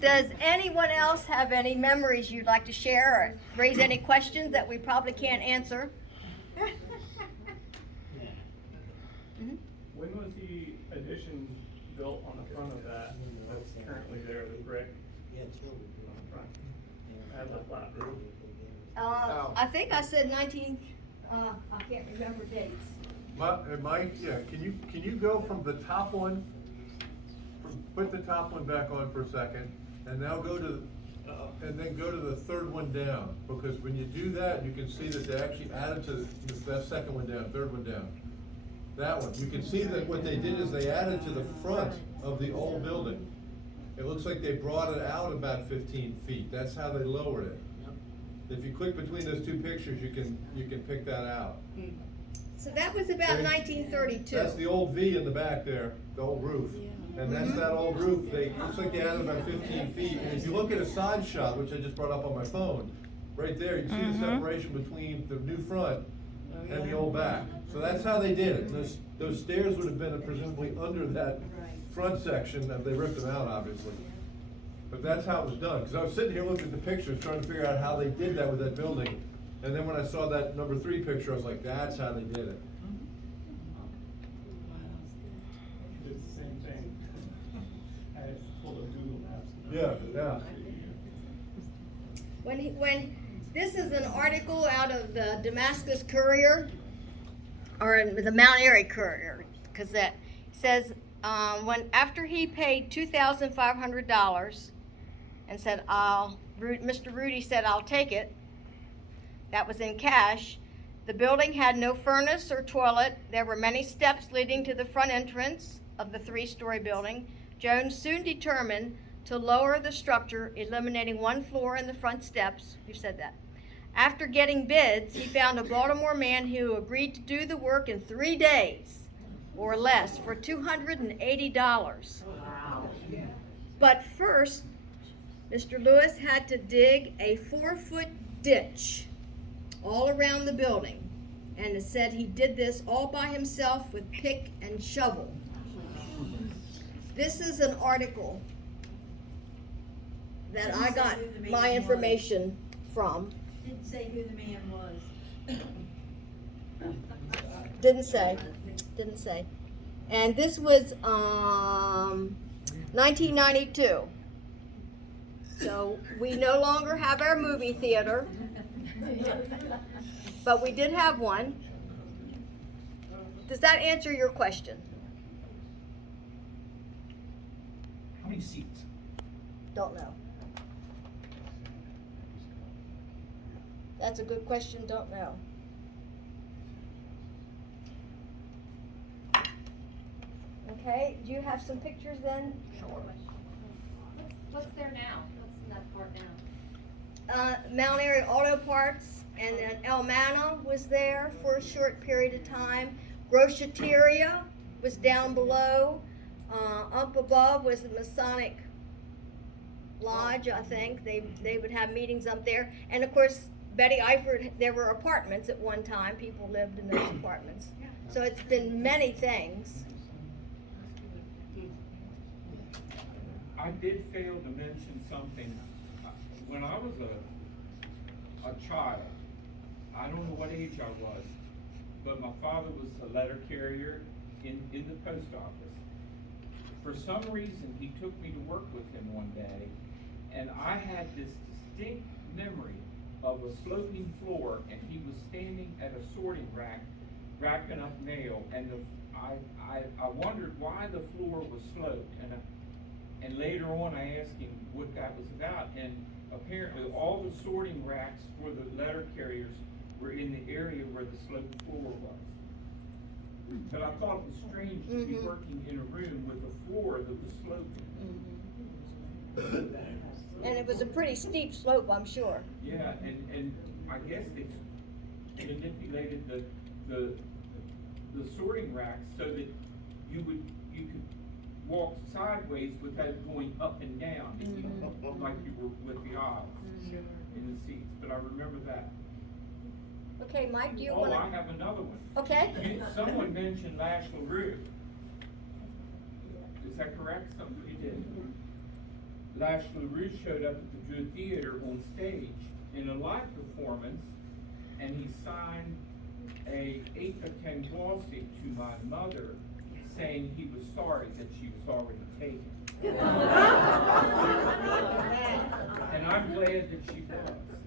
Does anyone else have any memories you'd like to share or raise any questions that we probably can't answer? When was the addition built on the front of that that's currently there, the brick on the front? I have the flat roof. I think I said 19, I can't remember dates. Mike, yeah, can you go from the top one, put the top one back on for a second, and now go to, and then go to the third one down, because when you do that, you can see that they actually added to that second one down, third one down. That one, you can see that what they did is they added to the front of the old building. It looks like they brought it out about 15 feet, that's how they lowered it. If you click between those two pictures, you can pick that out. So that was about 1932. That's the old V in the back there, the old roof. And that's that old roof. It looks like they added about 15 feet. And if you look at a side shot, which I just brought up on my phone, right there, you see the separation between the new front and the old back. So that's how they did it. Those stairs would have been presumably under that front section, if they ripped them out, obviously. But that's how it was done. Because I was sitting here looking at the pictures, trying to figure out how they did that with that building. And then when I saw that number 3 picture, I was like, that's how they did it. Did the same thing. I pulled up Google Maps. Yeah. When this is an article out of the Damascus Courier, or the Mount Airy Courier, because that says after he paid $2,500 and said, Mr. Rudy said, I'll take it. That was in cash. The building had no furnace or toilet. There were many steps leading to the front entrance of the 3-story building. Jones soon determined to lower the structure, eliminating 1 floor in the front steps. You said that. After getting bids, he found a Baltimore man who agreed to do the work in 3 days or less for $280. Wow. But first, Mr. Lewis had to dig a 4-foot ditch all around the building, and it said he did this all by himself with pick and shovel. This is an article that I got my information from. Didn't say who the man was. Didn't say. And this was 1992. So we no longer have our movie theater, but we did have one. Does that answer your question? How many seats? Don't know. That's a good question, don't know. Okay, do you have some pictures then? Sure. What's there now? What's in that part now? Mount Airy Auto Parts, and then El Mana was there for a short period of time. Groceteria was down below. Up above was the Masonic Lodge, I think. They would have meetings up there. And of course, Betty Eifert, there were apartments at one time. People lived in those apartments. So it's been many things. I did fail to mention something. When I was a child, I don't know what age I was, but my father was a letter carrier in the post office. For some reason, he took me to work with him one day, and I had this distinct memory of a sloping floor, and he was standing at a sorting rack, racking up mail, and I wondered why the floor was sloped, and later on I asked him what that was about, and apparently all the sorting racks for the letter carriers were in the area where the sloped floor was. But I thought it was strange to be working in a room with a floor that was sloping. And it was a pretty steep slope, I'm sure. Yeah, and I guess they manipulated the sorting racks so that you could walk sideways without going up and down, like you were with the aisles in the seats. But I remember that. Okay, Mike, do you Oh, want to? I have another one. Okay. Someone mentioned Lash LaRue. Is that correct? Something you did? Lash LaRue showed up at the Drew Theater on stage in a live performance, and he signed a 8-10 lawsuit to my mother, saying he was sorry that she was already taken. And I'm glad that she was.